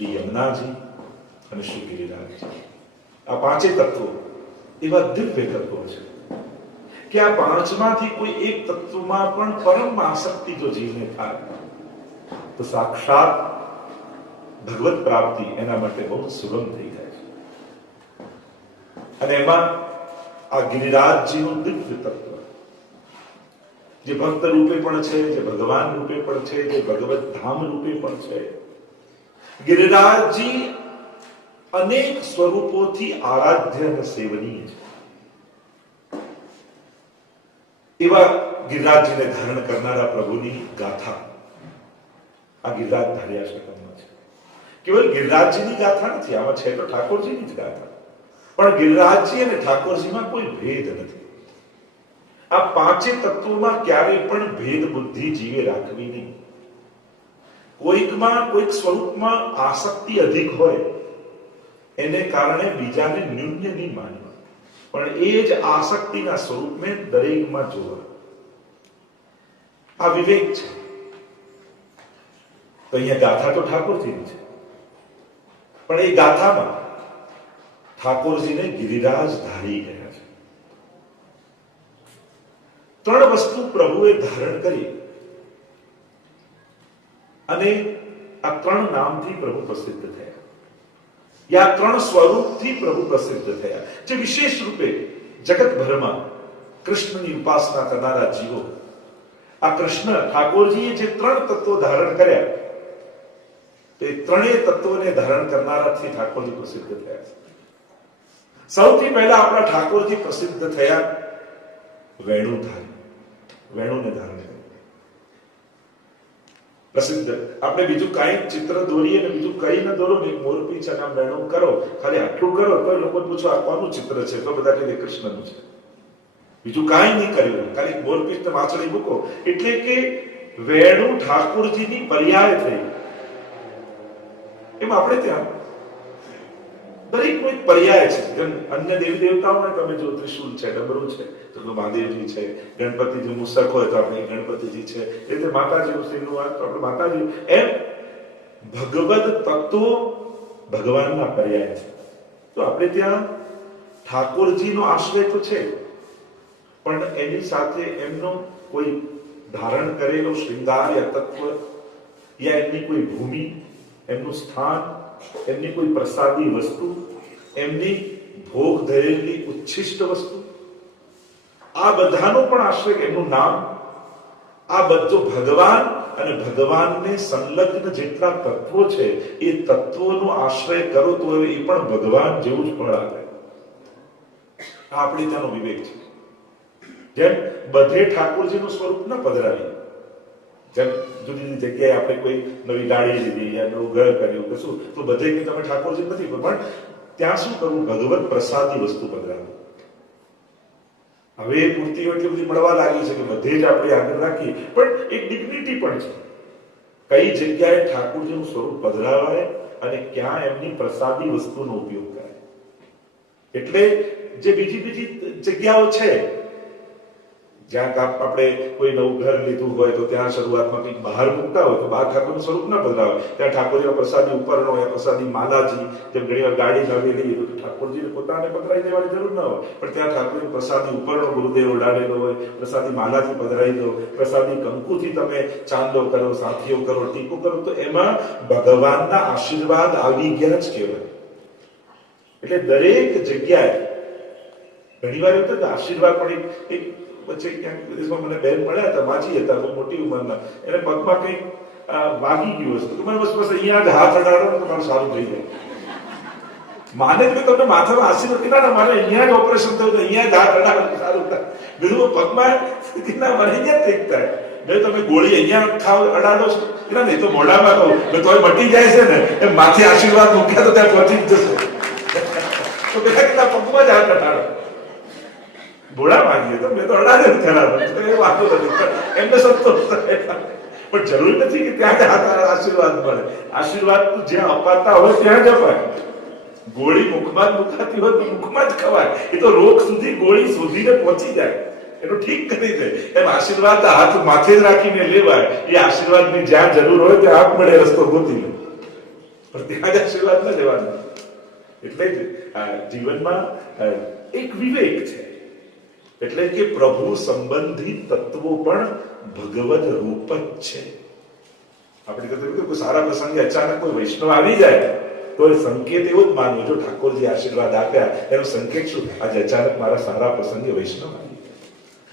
શ્રી યમુનાજી અને શ્રી ગિરિરાજજી. આ પાંચે તત્વો એવા દિવ્ય તત્વો છે કે આ પાંચમાંથી કોઈ એક તત્વમાં પણ પરમ આસક્તિ જો જીવને થાય તો સાક્ષાત ભગવત પ્રાપ્તિ એના માટે બહુ સુગમ થઈ જાય છે. અને એમાં આ ગિરિરાજજીનું દિવ્ય તત્વ જે ભક્ત રૂપે પણ છે, જે ભગવાન રૂપે પણ છે, જે ભગવત ધામ રૂપે પણ છે. ગિરિરાજજી અનેક સ્વરૂપોથી આરાધ્ય અને સેવનીય છે. એવા ગિરિરાજજીને ધારણ કરનારા પ્રભુની ગાથા આ ગિરિરાજ ધાર્યા શકમમાં છે. કેવલ ગિરિરાજજીની ગાથા નથી, આમાં છે તો ઠાકોરજીની જ ગાથા, પણ ગિરિરાજજી અને ઠાકોરજીમાં કોઈ ભેદ નથી. આ પાંચે તત્વોમાં ક્યારેય પણ ભેદ બુદ્ધિ જીવે રાખવી નહીં. કોઈકમાં કોઈક સ્વરૂપમાં આસક્તિ અધિક હોય એને કારણે બીજાને ન્યૂન્ય નહીં માનવા, પણ એ જ આસક્તિના સ્વરૂપને દરેકમાં જોવા. આ વિવેક છે. તો અહીંયા ગાથા તો ઠાકોરજીની છે, પણ એ ગાથામાં ઠાકોરજીને ગિરિરાજ ધારી ગયા છે. ત્રણ વસ્તુ પ્રભુએ ધારણ કરી અને આ ત્રણ નામથી પ્રભુ પ્રસિદ્ધ થયા. આ ત્રણ સ્વરૂપથી પ્રભુ પ્રસિદ્ધ થયા, જે વિશેષ રૂપે જગતભરમાં કૃષ્ણની ઉપાસના કરનારા જીવો, આ કૃષ્ણ ઠાકોરજીએ જે ત્રણ તત્વો ધારણ કર્યા તે ત્રણેય તત્વોને ધારણ કરનારાથી ઠાકોરજી પ્રસિદ્ધ થયા. સૌથી પહેલા આપણા ઠાકોરજી પ્રસિદ્ધ થયા વેણુધારી, વેણુને ધારણ કર્યું. પ્રસિદ્ધ આપણે બીજું કઈ ચિત્ર દોરીએ ને બીજું કઈ ન દોરો ને મોરપીંછ અને આમ વેણું કરો, ખાલી આટલું કરો તો લોકો પૂછો આ કોનું ચિત્ર છે, તો બધા કહે કૃષ્ણનું છે. બીજું કાંઈ નહીં કર્યું, ખાલી મોરપીંછ ને વાછડી મૂકો. એટલે કે વેણું ઠાકોરજીની પર્યાય થઈ. એમ આપણે ત્યાં દરેક કોઈ પર્યાય છે. જેમ અન્ય દેવી દેવતાઓને તમે જો ત્રિશુલ છે, ડમરું છે તો મહાદેવજી છે, ગણપતિજી મુસક હોય તો આપણે ગણપતિજી છે, એ રીતે માતાજીનું શ્રીનું વાત તો આપણે માતાજી. એમ ભગવદ તત્વો ભગવાનના પર્યાય છે. તો આપણે ત્યાં ઠાકોરજીનો આશ્રય તો છે, પણ એની સાથે એમનો કોઈ ધારણ કરેલો શૃંગાર યા તત્વ યા એમની કોઈ ભૂમિ, એમનું સ્થાન, એમની કોઈ પ્રસાદી વસ્તુ, એમની ભોગ ધરેલી ઉચ્છિષ્ટ વસ્તુ, આ બધાનો પણ આશ્રય, એમનું નામ, આ બધું ભગવાન અને ભગવાનને સંલગ્ન જેટલા તત્વો છે એ તત્વોનો આશ્રય કરો તો એ પણ ભગવાન જેવું જ ફળ આપે. આ આપણે ત્યાંનો વિવેક છે. જેમ બધે ઠાકોરજીનું સ્વરૂપ ન પધરાવીએ, જેમ જુદી જુદી જગ્યાએ આપણે કોઈ નવી ગાડી લીધી યા નવું ઘર કર્યું કે શું, તો બધે કે તમે ઠાકોરજી નથી, પણ ત્યાં શું કરવું, ભગવત પ્રસાદી વસ્તુ પધરાવી. હવે મૂર્તિઓ એટલી બધી મળવા લાગી છે કે બધે જ આપણે આગળ રાખીએ, પણ એક ડિગ્નિટી પણ છે કઈ જગ્યાએ ઠાકોરજીનું સ્વરૂપ પધરાવાય અને ક્યાં એમની પ્રસાદી વસ્તુનો ઉપયોગ કરાય. એટલે જે બીજી જગ્યાઓ છે જ્યાં આપણે કોઈ નવું ઘર લીધું હોય તો ત્યાં શરૂઆતમાં કંઈક બહાર મૂકતા હોય તો બહાર ઠાકોરનું સ્વરૂપ ના પધરાવે, ત્યાં ઠાકોરજીનો પ્રસાદી ઉપરનો હોય, પ્રસાદી માલાજી, જેમ ઘણી વાર ગાડી નવી લઈએ તો ઠાકોરજીને પોતાને પધરાવી દેવાની જરૂર ના હોય, પણ ત્યાં ઠાકોરજી પ્રસાદી ઉપરનો ગુરુદેવ ઉડાડેલો હોય, પ્રસાદી માલાથી પધરાવી દો, પ્રસાદી કંકુથી તમે ચાંદલો કરો, સાથીઓ કરો, ટીકો કરો, તો એમાં ભગવાનના આશીર્વાદ આવી ગયા જ કહેવાય. એટલે દરેક જગ્યાએ ઘણી વાર એવું થાય આશીર્વાદ પણ એક પછી ક્યાંક વિદેશમાં મને બેન મળ્યા હતા, માજી હતા, બહુ મોટી ઉંમરના, એને પગમાં કંઈક વાગી ગયું હશે તો મને બસ અહીંયા જ હાથ અડાડો તો તમારું સારું થઈ જાય. માને કે તમને માથામાં આશીર્વાદ ના, મારે અહીંયા જ ઓપરેશન થયું તો અહીંયા જ હાથ અડાડો સારું થાય. બીજું પગમાં ના, મને અહીંયા જ ઠીક થાય. મેં તમે ગોળી અહીંયા ખાવ અડાડો છો ના, નહીં તો મોઢામાં કહું મેં તોય મટી જાય છે ને, એમ માથે આશીર્વાદ મૂક્યા તો ત્યાં પહોંચી જ જશે. તો પેલા કેટલા પગમાં જ હાથ અડાડો, ભોળા માંગીએ તો મેં તો અડાડે જ ખરાબ, એ વાતો નથી, એમને સંતોષ થાય. પણ જરૂરી નથી કે ત્યાં જ આશીર્વાદ મળે. આશીર્વાદ તો જ્યાં અપાતા હોય ત્યાં જ અપાય. ગોળી મુખમાં જ મુકાતી હોય તો મુખમાં જ ખવાય. એ તો રોગ સુધી ગોળી શોધીને પહોંચી જાય, એનું ઠીક કરી દે. એમ આશીર્વાદ હાથ માથે જ રાખીને લેવાય. એ આશીર્વાદની જ્યાં જરૂર હોય ત્યાં આપમેળે રસ્તો ગોતી લે. પણ ત્યાં જ આશીર્વાદ ન લેવાના. એટલે જ જીવનમાં એક વિવેક છે. એટલે કે પ્રભુ સંબંધી તત્વો પણ ભગવદ રૂપ જ છે. આપણે કહેતા કોઈ સારા પ્રસંગે અચાનક કોઈ વૈષ્ણવ આવી જાય તો એ સંકેત એવો જ માનવો, જો ઠાકોરજી આશીર્વાદ આપ્યા એનો સંકેત શું? આજે અચાનક મારા સારા પ્રસંગે વૈષ્ણવ આવી ગયા.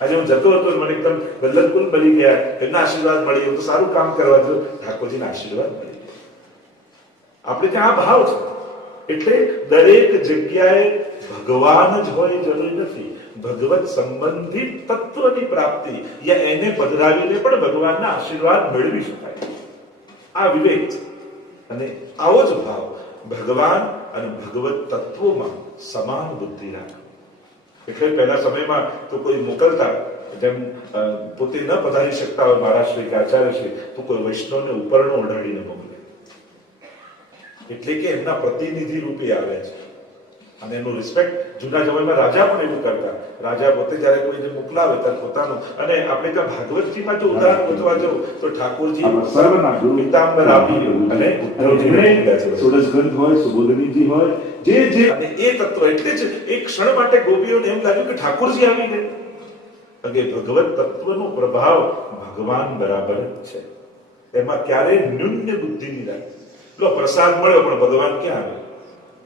આજે હું જતો હતો મને એકદમ ગલ્લતકુલ મળી ગયા, એમના આશીર્વાદ મળી, એવું તો સારું કામ કરવા જો ઠાકોરજીના આશીર્વાદ મળી ગયા. આપણે ત્યાં આ ભાવ છે. એટલે દરેક જગ્યાએ ભગવાન જ હોય જરૂરી નથી. ભગવત સંબંધિત તત્વની પ્રાપ્તિ યા એને પધરાવીને પણ ભગવાનના આશીર્વાદ મેળવી શકાય. આ વિવેક છે. અને આવો જ ભાવ ભગવાન અને ભગવત તત્વોમાં સમાન બુદ્ધિ રાખો. એટલે પહેલા સમયમાં તો કોઈ મોકલતા, જેમ પોતે ન પધારી શકતા હોય મહારાષ્ટ્ર કે આચાર્યશ્રી, તો કોઈ વૈષ્ણવને ઉપરનો ઓઢાડીને મોકલે. એટલે કે એમના પ્રતિનિધિ રૂપે આવે છે. અને એનું રિસ્પેક્ટ જૂના જમાનામાં રાજા પણ એવું કરતા. રાજા પોતે જયારે કોઈને મોકલાવે ત્યારે પોતાનું, અને આપણે ત્યાં ભાગવતજીમાં જો ઉદાહરણ ગોતવા જાવ તો ઠાકોરજી સર્વના પિતાંબર આપી અને સોળસ ગ્રંથ હોય, સુબોધનીજી હોય, જે અને એ તત્વ. એટલે જ એક ક્ષણ માટે ગોપીઓને એમ લાગ્યું કે ઠાકોરજી આવી ગયા. કે ભગવત તત્વનો પ્રભાવ ભગવાન બરાબર જ છે. એમાં ક્યારેય ન્યૂન્ય બુદ્ધિ નહીં રાખે. લો પ્રસાદ મળ્યો પણ ભગવાન ક્યાં આવે?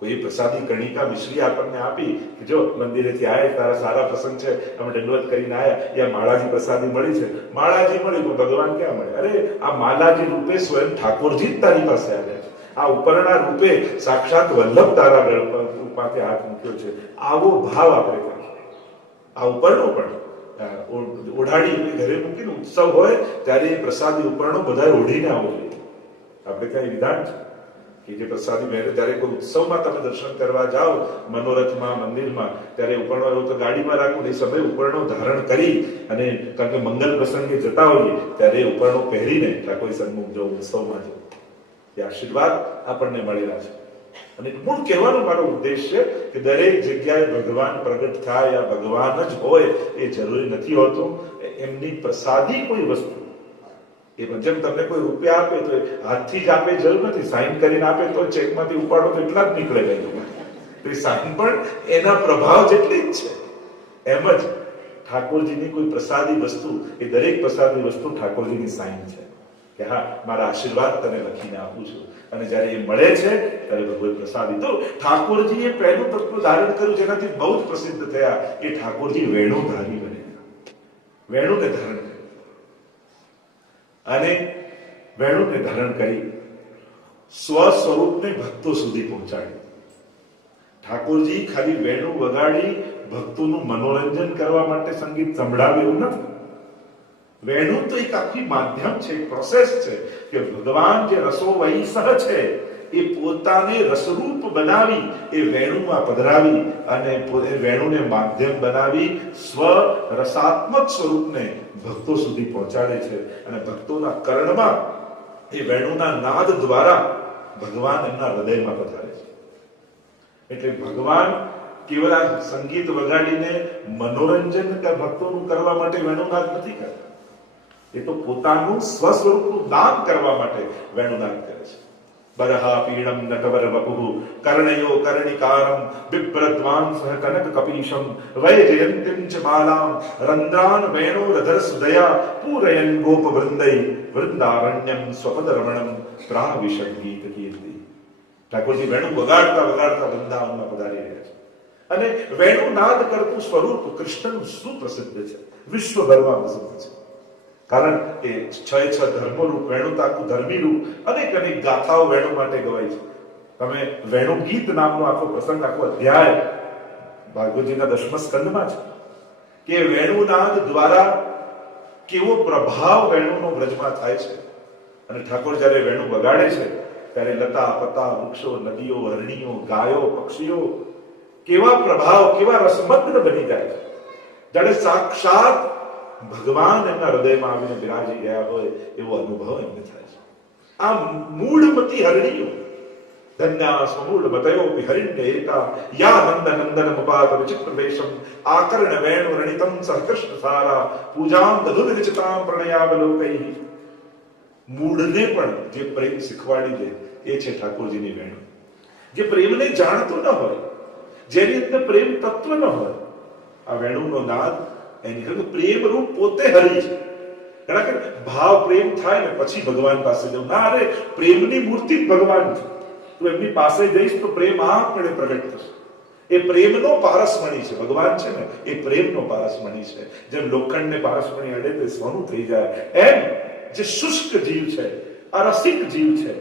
કોઈ પ્રસાદી કર્ણિકા મિશ્રી આપણને આપી કે જો મંદિરેથી આવ્યા, તારા સારા પ્રસંગ છે, અમે દંડવત કરીને આવ્યા, યા માળાજી પ્રસાદી મળી છે, માળાજી મળી પણ ભગવાન ક્યાં મળે? અરે આ માલાજી રૂપે સ્વયં ઠાકોરજી જ તારી પાસે આવ્યા છે. આ ઉપરના રૂપે સાક્ષાત વલ્લભ તારા પાસે હાથ મૂક્યો છે. આવો ભાવ આપણે કરીએ. આ ઉપરનો પણ ઓઢાડી ઘરે મૂકીને ઉત્સવ હોય ત્યારે એ પ્રસાદી ઉપરનો બધા ઓઢીને આવવો જોઈએ. આપણે ત્યાં વિધાન છે કે જે પ્રસાદી મેળવે ત્યારે કોઈ ઉત્સવમાં તમે દર્શન કરવા જાઓ, મનોરથમાં, મંદિરમાં, ત્યારે ઉપરનો એવું તો ગાડીમાં રાખવું, એ સમય ઉપરનો ધારણ કરી અને કારણ કે મંગલ પ્રસંગે જતા હોઈએ ત્યારે ઉપરનો પહેરીને ઠાકોર સન્મુખ જો ઉત્સવમાં જો એ આશીર્વાદ આપણને મળેલા છે. અને મૂળ કહેવાનો મારો ઉદ્દેશ છે કે દરેક જગ્યાએ ભગવાન પ્રગટ થાય યા ભગવાન જ હોય એ જરૂરી નથી હોતું. એમની પ્રસાદી કોઈ વસ્તુ, જેમ તમને કોઈ રૂપિયા આપે તો હાથથી જ આપે જરૂર નથી, સાઇન કરીને આપે તો ચેકમાંથી ઉપાડો તો એટલા જ નીકળે ગયું. તો સાઇન પણ એના પ્રભાવ જેટલી જ છે. એમ જ ઠાકોરજીની કોઈ પ્રસાદી વસ્તુ, એ દરેક પ્રસાદી વસ્તુ ઠાકોરજીની સાઇન છે કે હા મારા આશીર્વાદ તને લખીને આપું છું. અને જયારે એ મળે છે ત્યારે ભગવત પ્રસાદી. તો ઠાકોરજીએ પહેલું તત્વ ધારણ કર્યું જેનાથી બહુ જ પ્રસિદ્ધ થયા, એ ઠાકોરજી વેણુધારી બન્યા. વેણુને ધારણ અને વેણુને ધારણ કરી સ્વ સ્વરૂપને ભક્તો સુધી પહોંચાડી. ઠાકોરજી ખાલી વેણુ વગાડી ભક્તોનું મનોરંજન કરવા માટે સંગીત સંભળાવે એવું નથી. વેણુ તો એક આખી માધ્યમ છે, પ્રોસેસ છે કે ભગવાન જે રસો વૈસહ છે એ પોતાને રસરૂપ બનાવી એ વેણુમાં પધરાવી અને વેણુને માધ્યમ બનાવી સ્વ રસાત્મક સ્વરૂપને ભક્તો સુધી પહોંચાડે છે. અને ભક્તોના કર્ણમાં એ વેણુના નાદ દ્વારા ભગવાન એમના હૃદયમાં પધારે છે. એટલે ભગવાન કેવળ આ સંગીત વગાડીને મનોરંજન ભક્તોનું કરવા માટે વેણુનાદ નથી કરતા. એ તો પોતાનું સ્વસ્વરૂપનું દાન કરવા માટે વેણુનાદ કરે છે. બરહા પીડમ નટવર વપુઃ કર્ણયો કર્ણિકારમ બિભ્રદ્વાંસઃ કનક કપીશમ વૈજયંતિમ ચ માલામ રંદ્રાન વેણો રધર સુદયા પૂરયન ગોપ વૃંદૈ વૃંદારણ્યમ સ્વપદ રમણમ પ્રાવિશંગીત કીર્તિ. ઠાકોરજી વેણુ વગાડતા વગાડતા વૃંદાવનમાં પધારી રહ્યા છે. અને વેણુ નાદ કરતું સ્વરૂપ કૃષ્ણનું સુપ્રસિદ્ધ છે, વિશ્વભરમાં પ્રસિદ્ધ છે. કારણ એ 6 ધર્મોનું વેણુ તાકું ધર્મી રૂપ અનેક અનેક ગાથાઓ વેણુ માટે ગવાય છે. તમે વેણુ ગીત નામનો આખો પ્રસંગ, આખો અધ્યાય ભાગવતજીના 10મા સ્કંદમાં છે કે વેણુનાદ દ્વારા કેવો પ્રભાવ વેણુનો વ્રજમાં થાય છે. અને ઠાકોર જ્યારે વેણુ વગાડે છે ત્યારે લતા પતા વૃક્ષો, નદીઓ, હરણીઓ, ગાયો, પક્ષીઓ કેવા પ્રભાવ, કેવા રસમગ્ન બની જાય છે. જાણે સાક્ષાત ભગવાન એમના હૃદયમાં આવીને બિરાજી ગયા હોય એવો અનુભવ એમને થાય છે. આ મૂળમતી હરણીઓ ધન્યા સ્વમૂળ મતયો વિહરિણ્ય એકા યા નંદ નંદન મુપાત વિચિત્ર વેશમ આકર્ણ વેણુ રણિતમ સહકૃષ્ણ સારા પૂજામ દધુર વિચિતામ પ્રણયાવલોકૈ. મૂળને પણ જે પ્રેમ શીખવાડી દે એ છે ઠાકોરજીની વેણુ. જે પ્રેમને જાણતો ન હોય, જેની અંદર પ્રેમ તત્વ ન હોય, આ વેણુનો નાદ એની પ્રેમ રૂપ પોતે હરી છે. કારણ કે ભાવ પ્રેમ થાય ને પછી ભગવાન પાસે જવું. ના, અરે પ્રેમની મૂર્તિ જ ભગવાન છે. તું એમની પાસે જઈશ તો પ્રેમ આપમેળે પ્રગટ થશે. એ પ્રેમનો પારસમણી છે. ભગવાન છે ને એ પ્રેમનો પારસમણી છે. જેમ લોખંડને પારસમણી અડે તો સોનું થઈ જાય, એમ જે શુષ્ક જીવ છે, અરસિક જીવ છે,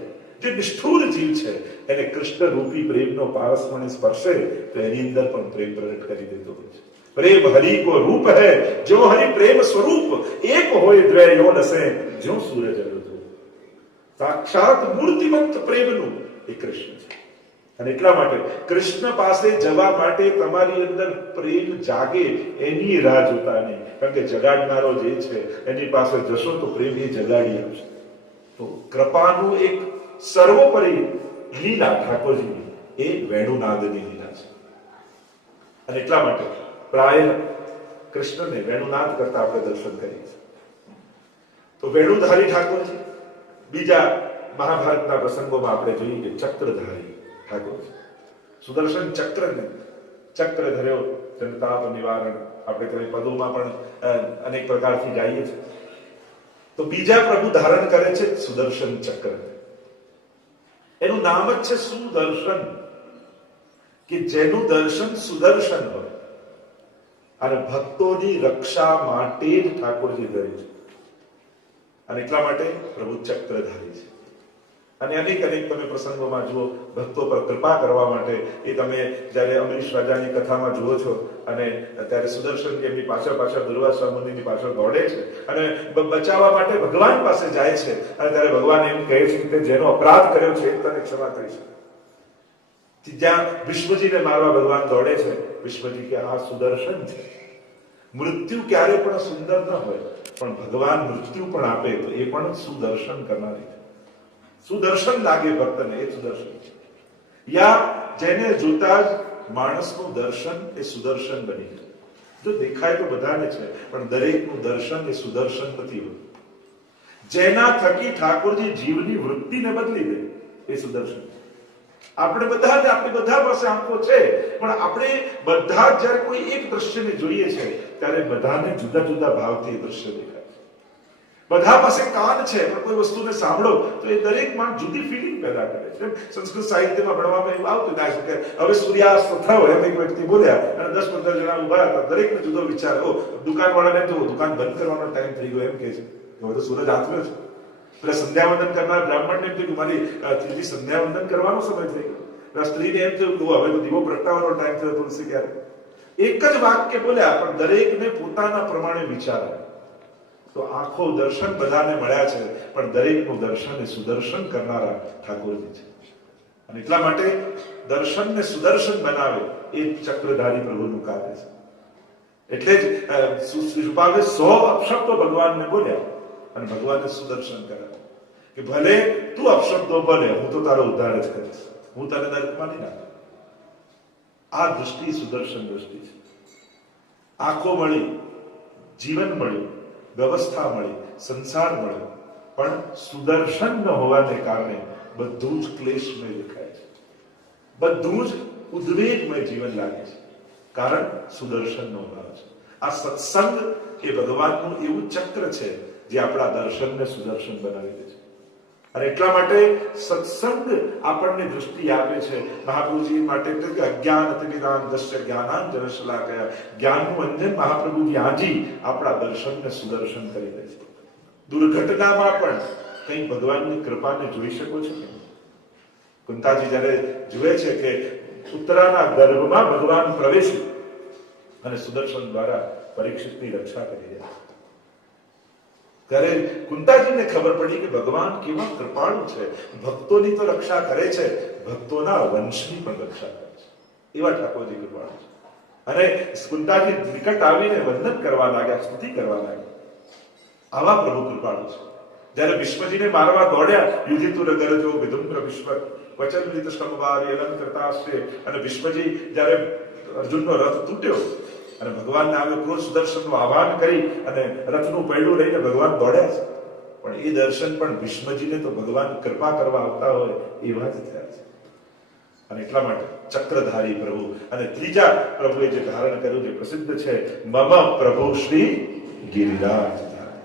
જે નિષ્ઠુર જીવ છે, એને કૃષ્ણ રૂપી પ્રેમનો પારસમણી સ્પર્શે તો એની અંદર પણ પ્રેમ પ્રગટ કરી દેતો હોય છે. प्रेम हरि को रूप है, जो हरि प्रेम स्वरूप एक होय द्वय यो नसे, जो सूरज अरुधो. साक्षात मूर्तिमंत પ્રેમનું એ કૃષ્ણ છે. અને એટલા માટે કૃષ્ણ પાસે જવા માટે તમારી અંદર પ્રેમ જાગે એની રાહ જોતા નહીં. કારણ કે જગાડનારો જે છે એની પાસે જશો તો પ્રેમ એ જગાડી આપશે. તો કૃપાનું એક સર્વોપરી લીલા ઠાકોરજીની એ વેણુનાદની લીલા છે. અને એટલા માટે પ્રાય કૃષ્ણને વેણુનાદ કરતા આપણે દર્શન કરીએ છીએ. તો વેણુધારી ઠાકોરજી. બીજા મહાભારતના પ્રસંગોમાં આપણે જોઈએ કે ચક્રધારી ઠાકોરજી. સુદર્શન ચક્રને ચક્ર ધર્યો જનતાપ નિવારણ આપણે કઈ પદોમાં પણ અનેક પ્રકારથી ગાઈએ છીએ. તો બીજા પ્રભુ ધારણ કરે છે સુદર્શન ચક્ર. એનું નામ જ છે સુદર્શન, કે જેનું દર્શન સુદર્શન હોય. અને ભક્તોની રક્ષા માટે જ ઠાકોરજી ધરે છે. અને એટલા માટે પ્રભુ ચક્રધારી છે. અને અનેક તમે પ્રસંગોમાં જુઓ ભક્તો પર કૃપા કરવા માટે. એ તમે જયારે અમરીશ રાજાની કથામાં જુઓ છો અને ત્યારે સુદર્શન એમની પાછળ દુર્વાસા મુનિની પાછળ દોડે છે અને બચાવવા માટે ભગવાન પાસે જાય છે. અને ત્યારે ભગવાન એમ કહે છે કે જેનો અપરાધ કર્યો છે એ તને ક્ષમા કરી છે. જ્યાં વિશ્વજીને મારવા ભગવાન દોડે છે, વિશ્વજી કે આ સુદર્શન છે. મૃત્યુ ક્યારે પણ સુંદર ન હોય, પણ ભગવાન મૃત્યુ પણ આપે તો એ પણ સુદર્શન કરનારી છે. સુદર્શન લાગે ભક્તને એ સુદર્શન છે. યા જેને જોતા જ માણસનું દર્શન એ સુદર્શન બની જાય. જો દેખાય તો બધાને છે, પણ દરેકનું દર્શન એ સુદર્શન નથી હોતું. જેના થકી ઠાકોરજી જીવની વૃત્તિને બદલી દે એ સુદર્શન છે. આપણે આપણી બધા પાસે આંખો છે, પણ આપણે બધા જ્યારે કોઈ એક દ્રશ્યને જોઈએ છે ત્યારે બધાને જુદા જુદા ભાવથી એ દ્રશ્ય દેખાય છે. બધા પાસે કાન છે, પણ કોઈ વસ્તુને સાંભળો તો એ દરેકમાં જુદી ફિલિંગ પેદા કરે છે. સંસ્કૃત સાહિત્યમાં ભણવામાં એવું આવતું ના છે કે હવે સૂર્યાસ્ત થયો એમ એક વ્યક્તિ બોલ્યા અને 10-15 જણા ઉભા હતા, દરેકને જુદો વિચાર. દુકાનવાળાને તો દુકાન બંધ કરવાનો ટાઈમ થઈ ગયો એમ કે છે. હવે તો સૂરજ આથમ્યો છે. પેલા સંધ્યાવંદન કરનાર બ્રાહ્મણને એમ થયું મારી ત્રીજી સંધ્યાવંદન કરવાનો સમય થઈ ગયો. પેલા સ્ત્રીને એમ થયું હવે તો દીવો પ્રગટાવવાનો ટાઈમ થયો. તુલસી ક્યારે એક જ વાક્ય બોલ્યા, પણ દરેકને પોતાના પ્રમાણે વિચાર આવ્યો. તો આંખો દર્શન બધાને મળ્યા છે, પણ દરેકનું દર્શન એ સુદર્શન કરનારા ઠાકોરજી છે. અને એટલા માટે દર્શનને સુદર્શન બનાવે એ ચક્રધારી પ્રભુનું કાર્ય છે. એટલે જ કૃપાવે 100 અપશબ્દો ભગવાનને બોલ્યા અને ભગવાને સુદર્શન કર્યા કે ભલે તું અપશબ્દો બોલે, હું તો તારો ઉદ્ધાર જ કરીશ, હું તને નરકમાં નહીં નાખું. આ દૃષ્ટિ સુદર્શન દૃષ્ટિ છે. આંખો મળી, જીવન મળ્યું, વ્યવસ્થા મળી, સંસાર મળ્યો, પણ સુદર્શન ન હોવાને કારણે બધું જ ક્લેશમય દેખાય છે, બધું જ ઉદ્વેગમય જીવન લાગે છે. કારણ સુદર્શનનો ભાવ છે. આ સત્સંગ એ ભગવાનનું એવું ચક્ર છે જે આપણા દર્શનને સુદર્શન બનાવી દે છે. અને એટલા માટે સત્સંગ આપણને દૃષ્ટિ આપે છે. મહાપ્રભુજી માટે અજ્ઞાન અતિવિદાન જ્ઞાનાંજન શલાકયા, જ્ઞાનનું અંજન મહાપ્રભુજી આજી આપણા દર્શનને સુદર્શન કરી દે છે. દુર્ઘટનામાં પણ કઈ ભગવાનની કૃપાને જોઈ શકો છો કે કુંતાજી જયારે જુએ છે કે ઉત્તરાના ગર્ભમાં ભગવાન પ્રવેશી અને સુદર્શન દ્વારા પરીક્ષિતની રક્ષા કરી રહ્યા છે, ત્યારે કુંતાજીને ખબર પડી કે ભગવાન કેવા કૃપાળુ છે. ભક્તોની તો રક્ષા કરે છે, ભક્તોના વંશની પણ રક્ષા કરે છે. એવા ઠાકોરજી કૃપાળુ છે. અને કુંતાજી નિકટ આવીને વંદન કરવા લાગ્યા, સ્તુતિ કરવા લાગ્યા. આવા પ્રભુ કૃપાળુ છે. જયારે વિશ્વજીને મારવા દોડ્યા, યુધિતુર ગરજો વિધુમ્ર વિશ્વ વચનલિત સ્તંભવારી અલંકૃતાસ્તે, અને વિશ્વજી જયારે અર્જુનનો રથ તૂટ્યો અને ભગવાનને આવ્યો ક્રોધ સુદર્શનનું આહ્વાન કરી અને રથનું પૈડું લઈને ભગવાન દોડ્યા છે. પણ એ દર્શન પણ ભીષ્મજીને તો ભગવાન કૃપા કરવા આવતા હોય એવા જ થયા છે. અને એટલા માટે ચક્રધારી પ્રભુ અને ત્રીજા પ્રભુએ જે ધારણ કર્યું જે પ્રસિદ્ધ છે, મમ પ્રભુ શ્રી ગિરિરાજ ધારણ.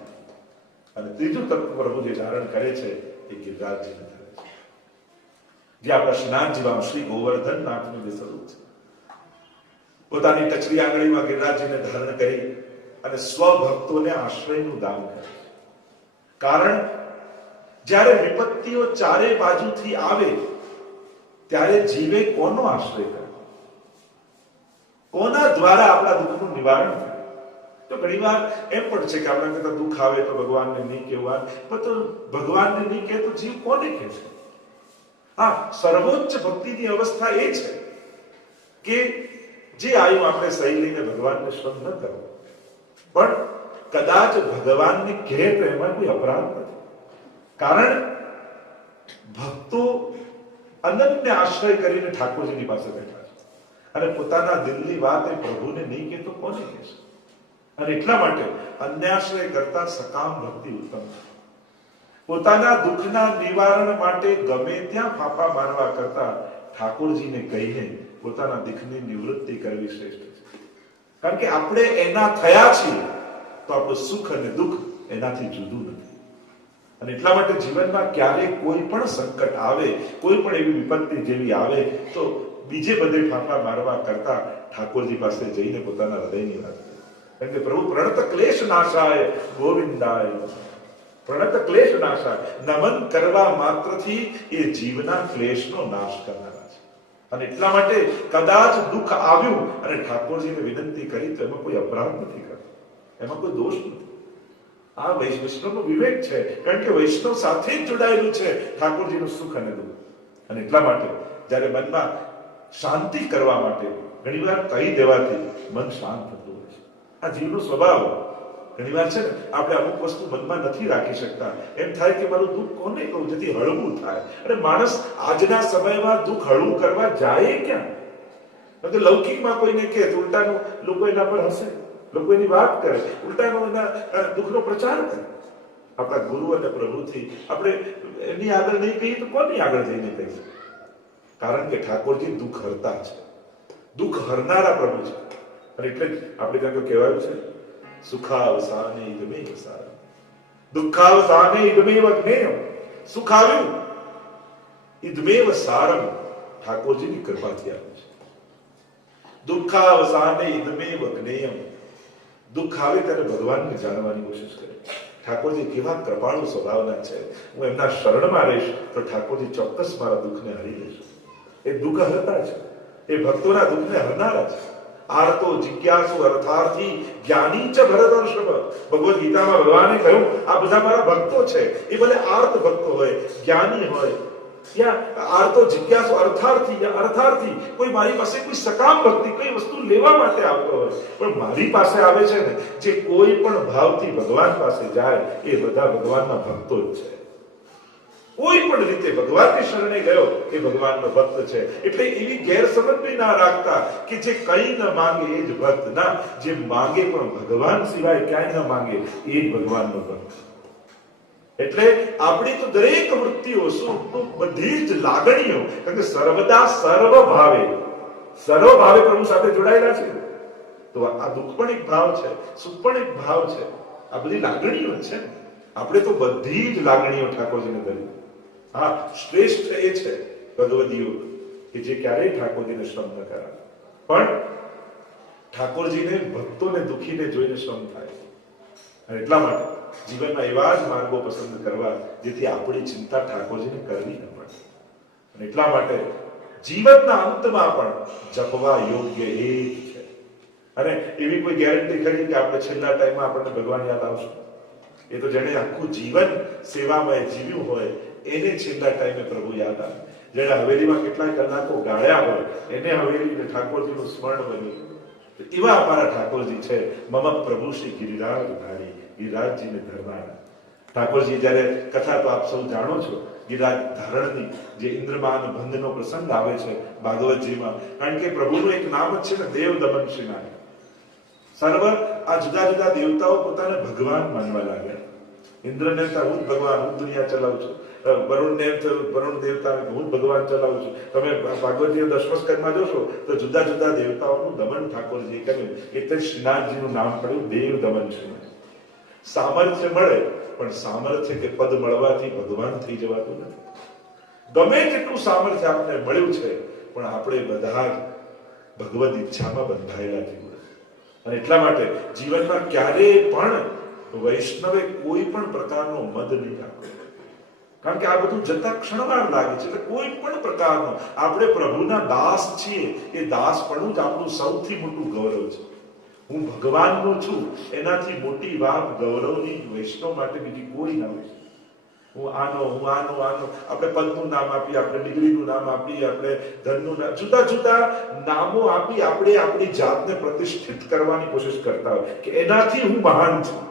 અને ત્રીજું તત્વ પ્રભુ જે ધારણ કરે છે એ ગિરિરાજજીને ધારે છે, જે આપણા શ્રીનાથજી શ્રી ગોવર્ધન નાથનું જે સ્વરૂપ છે. પોતાની ટચરી આંગળીમાં ગિરિરાજજીને ધારણ કરી અને સ્વભક્તોને આશ્રયનું દાન કરે. કારણ જ્યારે વિપત્તિઓ ચારે બાજુથી આવે ત્યારે જીવે કોનો આશ્રય કરે, કોના દ્વારા આપણા દુઃખનું નિવારણ થાય? તો ઘણીવાર એમ પણ છે કે આપણા કરતા દુઃખ આવે તો ભગવાનને નહીં કહેવા, પણ તો ભગવાનને નહીં કહે તો જીવ કોને કહે છે? હા, સર્વોચ્ચ ભક્તિની અવસ્થા એ છે કે જે આવ્યું આપણે સહી લઈને ભગવાનને શ્રદ્ધ ન કરો, પણ કદાચ ભગવાનને કહે તો એમાં કોઈ અપરાધ નથી. કારણ ભક્તો અનન્ય આશ્રય કરીને ઠાકોરજીની પાસે બેઠા છે અને પોતાના દિલની વાત એ પ્રભુને નહીં કે તો કોને કહેશે? અને એટલા માટે અન્યાશ્રય કરતા સકામ ભક્તિ ઉત્તમ છે. પોતાના દુઃખના નિવારણ માટે ગમે ત્યાં ફાંફા મારવા કરતા ઠાકોરજીને કહીને પોતાના દુઃખની નિવૃત્તિ કરવી શ્રેષ્ઠ છે. કારણ કે આપણે એના થયા છીએ તો આપણું સુખ અને દુઃખ એનાથી જુદું નથી. અને એટલા માટે જીવનમાં ક્યારેય કોઈ પણ સંકટ આવે, કોઈ પણ એવી વિપત્તિ જેવી આવે તો બીજે બધે ફાંફા મારવા કરતા ઠાકોરજી પાસે જઈને પોતાના હૃદયની વાત કરે. કારણ કે પ્રભુ પ્રણત ક્લેશ નાશાય ગોવિંદાય, પ્રણત ક્લેશ નાશાય, નમન કરવા માત્રથી એ જીવના ક્લેશનો નાશ કરનારા છે. અને એટલા માટે કદાચ દુઃખ આવ્યું અને ઠાકોરજીને વિનંતી કરી તો એમાં કોઈ અપરાધ નથી કરતો, એમાં કોઈ દોષ નથી. આ વૈષ્ણવનો વિવેક છે, કારણ કે વૈષ્ણવ સાથે જ જોડાયેલું છે ઠાકોરજીનું સુખ અને દુઃખ. અને એટલા માટે જ્યારે મનમાં શાંતિ કરવા માટે ઘણીવાર કહી દેવાથી મન શાંત થતું હોય છે. આ જીવનો સ્વભાવ. ઘણીવાર છે ને આપણે અમુક વસ્તુ મનમાં નથી રાખી શકતા, એમ થાય કે મારું દુઃખ કોને કહું જેથી હળવું થાય. અને માણસ આજના સમયમાં દુઃખ હળવું કરવા જાય ક્યાં? તો લૌકિકમાં કોઈને કહે તો ઉલટાનું લોકો એના પર હસે, લોકો એની વાત કરે, ઉલટાનો એના દુઃખનો પ્રચાર કરે. આપણા ગુરુ અને પ્રભુથી આપણે એની આગળ નહીં કહીએ તો કોની આગળ જઈને કહીશું? કારણ કે ઠાકોરજી દુઃખ હરતા છે, દુઃખ હરનારા પ્રભુ છે. અને એટલે જ આપણે કાંઈક કહેવાયું છે, સુખાવસાને ઇદમેવ સારમ, દુઃખાવસાને ઇદમેવ જ્ઞેયમ. સુખ આવ્યું ઇદમેવ સારમ, ઠાકોરજીની કૃપાથી આવ્યું છે. દુઃખાવસાને ઇદમેવ જ્ઞેયમ, દુઃખ આવે ત્યારે ભગવાનને જાણવાની કોશિશ કરે. ઠાકોરજી કેવા કૃપાળુ સ્વભાવના છે, હું એમના શરણમાં રહીશ તો ઠાકોરજી ચોક્કસ મારા દુઃખને હરી લેશે. એ દુઃખ હરતા છે, એ ભક્તોના દુઃખને હરનારા છે. આર્તો જિજ્ઞાસુ અર્થાર્થી જ્ઞાની ચ ભરતર્ષભ. ભગવદ ગીતામાં ભગવાને કહ્યું આ બધા મારા ભક્તો છે, એ ભલે આર્ત ભક્તો હોય, જ્ઞાની હોય, યા આર્તો જિજ્ઞાસુ અર્થાર્થી, યા અર્થાર્થી કોઈ મારી પાસે કોઈ સકામ ભક્તિ કોઈ વસ્તુ લેવા માટે આવતો હોય, પણ મારી પાસે આવે છે ને, જે કોઈ પણ ભાવથી ભગવાન પાસે જાય એ બધા ભગવાનના ભક્તો જ છે. કોઈ પણ રીતે ભગવાનની શરણે ગયો એ ભગવાનનો ભક્ત છે. એટલે એવી ગેરસમજ બી ના રાખતા કે જે કઈ ન માંગે એ જ ભક્ત. ના, જે માંગે પણ ભગવાન સિવાય ક્યાંય ન માંગે એ જ ભગવાનનો ભક્ત. એટલે આપણી તો દરેક વૃત્તિઓ, બધી જ લાગણીઓ, કારણ કે સર્વદા સર્વભાવે પ્રભુ સાથે જોડાયેલા છે. તો આ દુઃખ પણ એક ભાવ છે, સુખ પણ એક ભાવ છે, આ બધી લાગણીઓ છે. આપણે તો બધી જ લાગણીઓ ઠાકોરજીને ધરી. હા, શ્રેષ્ઠ એ છે ભગવદીઓ કે જે ક્યારેય ઠાકોરજીને શ્રમ ન કરાવે, પણ ઠાકોરજીને ભક્તોને દુખીને જોઈને શ્રમ થાય. અને એટલા માટે જીવનમાં એવા જ માર્ગો પસંદ કરવા જેથી આપણી ચિંતા ઠાકોરજીને કરવી ન પડે. અને એટલા માટે જીવનના અંતમાં પણ જપવા યોગ્ય એ છે. અને એવી કોઈ ગેરંટી ખરી કે આપણે છેલ્લા ટાઈમમાં આપણને ભગવાન યાદ આવશે? એ તો જેણે આખું જીવન સેવામાં જીવ્યું હોય એને છેલ્લા ટાઈમે પ્રભુ યાદ આવે. જેણે હવેલીમાં કેટલાય કલાકો ગાળ્યા હોય એને હવેલીને ઠાકોરજીનું સ્મરણ બન્યું. એવા અમારા ઠાકોરજી છે. મમ પ્રભુ શ્રી ગિરિરાજ ધારી, ગિરિરાજજીને ધરનારા ઠાકોરજી. જ્યારે કથા તો આપ સૌ જાણો છો, ગિરિરાજ ધારણની જે ઇન્દ્રમાન બંધનો પ્રસંગ આવે છે ભાગવતજીમાં. કારણ કે પ્રભુનું એક નામ જ છે ને દેવ દમન શ્રીનાથ. સર્વ આ જુદા જુદા દેવતાઓ પોતાને ભગવાન માનવા લાગ્યા. ઇન્દ્રને એમ થાય હું જ ભગવાન, હું દુનિયા ચલાવું છું. વરુણને એમ થયું, વરુણ દેવતાને હું જ ભગવાન ચલાવું છું. તમે ભાગવતીય દશમ સ્કંદમાં જોશો તો જુદા જુદા દેવતાઓનું દમન ઠાકોરજીએ કર્યું. એટલે શ્રીનાથજીનું નામ પડ્યું દેવ દમન શ્રીનાથ. સામર્થ્ય મળે, પણ સામર્થ્ય કે પદ મળવાથી ભગવાન થઈ જવાતું નથી. ગમે તેટલું સામર્થ્ય આપણે મળ્યું છે, પણ આપણે બધા જ ભગવદ ઈચ્છામાં બંધાયેલા છીએ. અને એટલા માટે જીવનમાં ક્યારેય પણ વૈષ્ણવે કોઈ પણ પ્રકારનો મદ નહીં રાખવો. કારણ કે આ બધું જતા ક્ષણવાર લાગે છે. એટલે કોઈ પણ પ્રકારનો આપણે પ્રભુના દાસ છીએ, એ દાસપણું જ આપણું સૌથી મોટું ગૌરવ છે. હું ભગવાનનો છું, એનાથી મોટી વાત ગૌરવની વૈષ્ણવ માટે બીજી કોઈ ના હોય. હું આનો આપણે પદનું નામ આપીએ, આપણે ડિગ્રીનું નામ આપીએ, આપણે ધનનું નામ, જુદા જુદા નામો આપી આપણે આપણી જાતને પ્રતિષ્ઠિત કરવાની કોશિશ કરતા હોય કે એનાથી હું મહાન છું.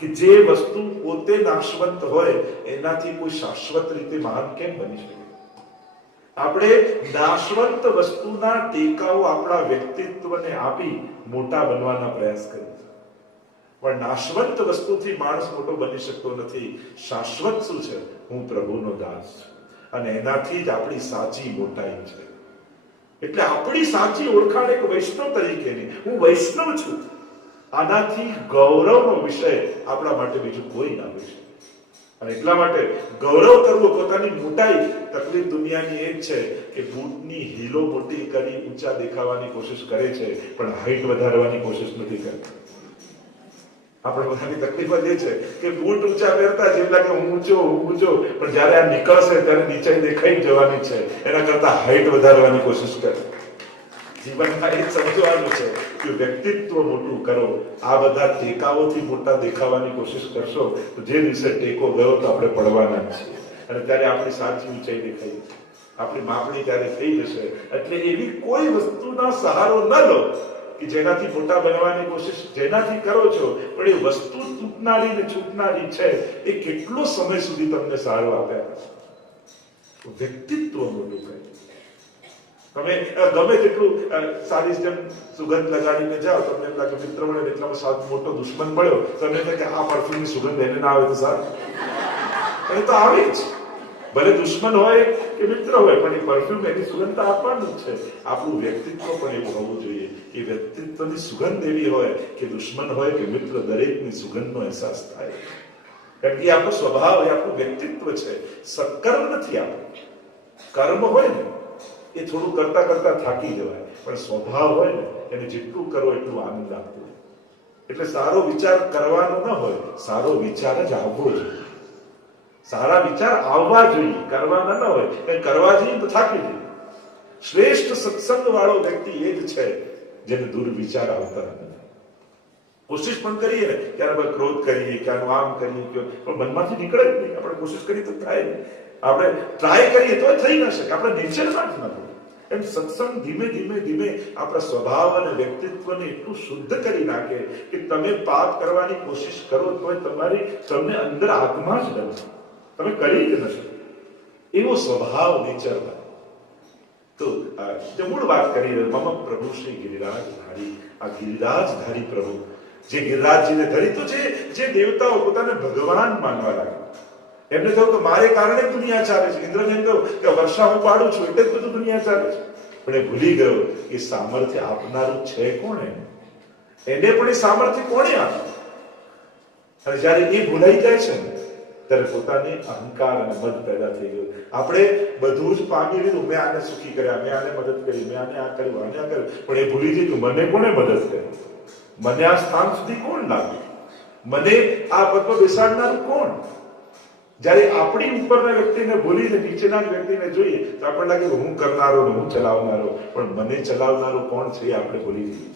કે જે વસ્તુ પોતે નાશવંત હોય એનાથી કોઈ શાશ્વત રીતે મહાન કેમ બની શકે? આપણે નાશવંત વસ્તુના ટેકાઓ આપણા વ્યક્તિત્વને આપી મોટા બનવાના પ્રયાસ કરીએ. પણ નાશવંત વસ્તુથી માણસ મોટો બની શકતો નથી. શાશ્વત શું છે? હું પ્રભુનો દાસ છું, અને એનાથી જ આપણી સાચી મોટાઈ છે. એટલે આપણી સાચી ઓળખાણ એક વૈષ્ણવ તરીકેની, હું વૈષ્ણવ છું, આનાથી ગૌરવનો વિષય આપણા માટે બીજું કોઈ ના હોય શકે. અને એટલા માટે ગૌરવ કરવું, પોતાની મોટાઈ. તકલીફ દુનિયાની એ જ છે કે બૂટની હીલો મોટી કરી ઊંચા દેખાવાની કોશિશ કરે છે, પણ હાઈટ વધારવાની કોશિશ નથી કરતા. આપણે બધાની તકલીફ જ એ છે કે બૂટ ઊંચા પહેરતા જેમ લાગે હું ઊંચો, પણ જયારે આ નીકળશે ત્યારે નીચાઈ દેખાઈ જવાની છે. એના કરતા હાઈટ વધારવાની કોશિશ કરે. જીવનમાં એ સમજવાનું છે કે વ્યક્તિત્વ મોટું કરો. આ બધા ટેકાઓથી મોટા દેખાવાની કોશિશ કરશો તો જે દિવસે ટેકો ગયો તો આપણે પડવાના જ છીએ. અને ત્યારે આપણી સાચી ઊંચાઈ દેખાઈ, આપણી માપણી ત્યારે થઈ જશે. એટલે એવી કોઈ વસ્તુના સહારો ન લો કે જેનાથી મોટા બનવાની કોશિશ જેનાથી કરો છો, પણ એ વસ્તુ તૂટનારી ને છૂટનારી છે. એ કેટલો સમય સુધી તમને સહારો આપ્યા? વ્યક્તિત્વ મોટું કરે. તમે ગમે તેટલું સારી જેમ સુગંધ લગાડીને જાઓ, તમને એમ લાગે મિત્ર મળે એટલામાં સાથ મોટો દુશ્મન મળ્યો, તમને એમ કે આ પરફ્યુમની સુગંધ એને ના આવે તો સારું. અને તો આવે જ, ભલે દુશ્મન હોય કે મિત્ર હોય, પણ એ પરફ્યુમ એની સુગંધ આપવાનું જ છે. આપણું વ્યક્તિત્વ પણ એવું હોવું જોઈએ કે વ્યક્તિત્વની સુગંધ એવી હોય કે દુશ્મન હોય કે મિત્ર દરેકની સુગંધનો અહેસાસ થાય. કારણ કે આપણો સ્વભાવ, એ આપણું વ્યક્તિત્વ છે. સત્કર્મ નથી આપણું. કર્મ હોય ને એ થોડું કરતા કરતા થાકી જવાય, પણ સ્વભાવ હોય ને એને જેટલું કરો એટલું આનંદ આપતો હોય. એટલે સારો વિચાર કરવાનો ન હોય, સારો વિચાર જ આવવો જોઈએ. સારા વિચાર આવવા જોઈએ, કરવાના ન હોય. કરવા જઈએ તો થાકી જઈએ. શ્રેષ્ઠ સત્સંગ વાળો વ્યક્તિ એ જ છે જેને દુર્વિચાર આવતા નથી. કોશિશ પણ કરીએ ને ક્યારે આપણે ક્રોધ કરીએ, ક્યાંનું આમ કરીએ, પણ મનમાંથી નીકળે જ નહીં. આપણે કોશિશ કરીએ તો થાય નહીં. આપણે ટ્રાય કરીએ તો થઈ ન શકે. આપણે નેચરમાં જ ન હોય. એમ સત્સંગ ધીમે ધીમે આપણા સ્વભાવ અને વ્યક્તિત્વને એટલું શુદ્ધ કરી નાખે કે તમે પાપ કરવાની કોશિશ કરો તો તમને અંદર આત્મા જ નથી, તમે કરી જ ન શકો. એવો સ્વભાવ નેચરમાં. તો જે મૂળ વાત કરી રહ્યો, મમ પ્રભુ શ્રી ગિરિરાજધારી. આ ગિરિરાજધારી પ્રભુ જે ગિરિરાજજીને ધરી, તો જે દેવતાઓ પોતાને ભગવાન માનવા લાગ્યા. એમને થયું કે મારે કારણે દુનિયા ચાલે છે. ઇન્દ્રને એમ કહ્યું કે વર્ષા હું પાડું છું એટલે જ બધું દુનિયા ચાલે છે. પણ એ ભૂલી ગયો કે સામર્થ્ય આપનારું છે કોણ? એને પણ એ સામર્થ્ય કોણે આપ્યું? અને જયારે એ ભૂલાઈ જાય છે ને ત્યારે પોતાની અહંકાર અને મદ પેદા થઈ ગયો. આપણે બધું જ પામી લીધું. મેં આને સુખી કર્યા, મેં આને મદદ કરી, મેં આને આ કર્યું, આને આ કર્યું, પણ એ ભૂલી ગયું મને કોણે મદદ કરી? મને આ સ્થાન સુધી કોણ લાવ્યું? મને આ પદ પર બેસાડનારું કોણ? જયારે આપણી ઉપરના વ્યક્તિને ભૂલીને નીચેના વ્યક્તિને જોઈએ તો આપણને લાગે હું કરનારો ને હું ચલાવનારો, પણ મને ચલાવનારો કોણ છે એ આપણે ભૂલી જઈએ.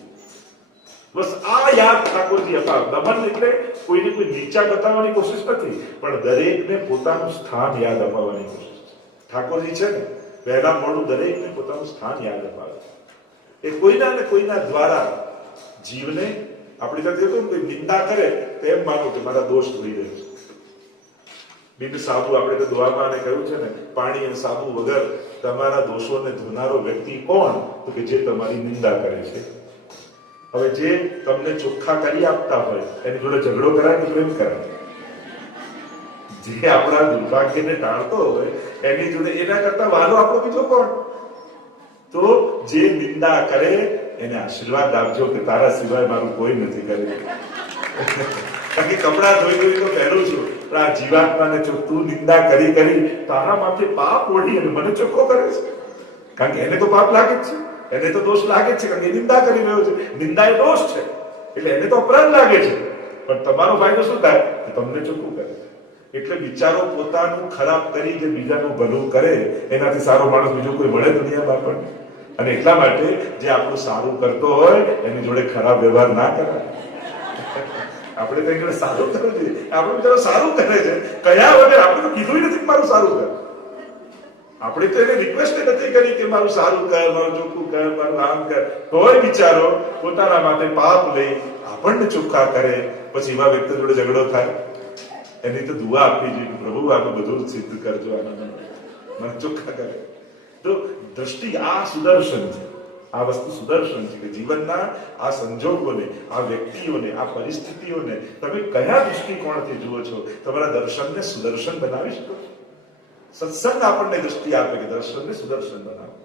બસ આ યાદ ઠાકોરજી અપાવ. દમન એટલે કોઈને કોઈ નીચા બતાવવાની કોશિશ નથી, પણ દરેકને પોતાનું સ્થાન યાદ અપાવવાની કોશિશ છે. ઠાકોરજી છે ને પહેલા મોડું દરેકને પોતાનું સ્થાન યાદ અપાવે. એ કોઈના ને કોઈના દ્વારા જીવને આપણી સાથે કોઈ નિંદા કરે તો એમ માનો કે મારા દોષ ધોઈ રહ્યો છે. બિન સાબુ આપણે તો દુઆમાં કહ્યું છે ને, પાણી અને સાબુ વગર તમારા દોષોને ધોનારો વ્યક્તિ કોણ? તો કે જે તમારી નિંદા કરે છે. હવે જે તમને ચોખ્ખા કરી આપતા હોય એની જોડે ઝઘડો કરાય કે પ્રેમ કરાય? જે આપણા દુર્ભાગ્યને ટાળતો હોય એની જોડે એના કરતા વાલો આપણો બીજો કોણ? તો જે નિંદા કરે એને આશીર્વાદ આપજો કે તારા સિવાય મારું કોઈ નથી કર્યું. કારણ કે કપડા ધોઈ ધોઈ તો પહેરું છું, પણ આ જીવાત્માને જો તું નિંદા કરી કરી તારા માથે પાપ ઓઢી અને મને ચોખ્ખો કરે છે. કારણ કે એને તો પાપ લાગે જ છે, એને તો દોષ લાગે જ છે, કારણ કે નિંદા કરી રહ્યો છે. નિંદા એ દોષ છે, એટલે એને તો અપરાધ લાગે છે. પણ તમારો ફાયદો શું થાય કે તમને ચોખ્ખું કરે છે. એટલે બિચારો પોતાનું ખરાબ કરી જે બીજાનું ભલું કરે એનાથી સારો માણસ બીજો કોઈ મળે દુનિયામાં પણ. અને એટલા માટે જે આપણું સારું કરતો હોય એની જોડે ખરાબ વ્યવહાર ના કરાય. આપણે તો એને સારું કરવું જોઈએ. આપણે બિચારો સારું કરે છે કયા વગર, આપણે તો કીધું નથી કે મારું સારું કર. આપણે તો એને રિક્વેસ્ટ નથી કરી કે મારું સારું કર, મારું ચોખ્ખું કર, મારું આમ કર. તોય બિચારો પોતાના માથે પાપ લઈ આપણને ચોખ્ખા કરે. પછી એવા વ્યક્તિ જોડે ઝઘડો થાય, એની તો દુઆ આપવી જોઈએ, પ્રભુ આનું બધું સિદ્ધ કરજો, મને ચોખ્ખા કરે. તો દ્રષ્ટિ આ સુદર્શન છે, આ વસ્તુ સુદર્શન છે કે જીવનના આ સંજોગોને, આ વ્યક્તિઓને, આ પરિસ્થિતિઓને તમે કયા દૃષ્ટિકોણથી જુઓ છો, તમારા દર્શનને સુદર્શન બનાવી શકો છો. સત્સંગ આપણને દ્રષ્ટિ આપે કે દર્શનને સુદર્શન બનાવો.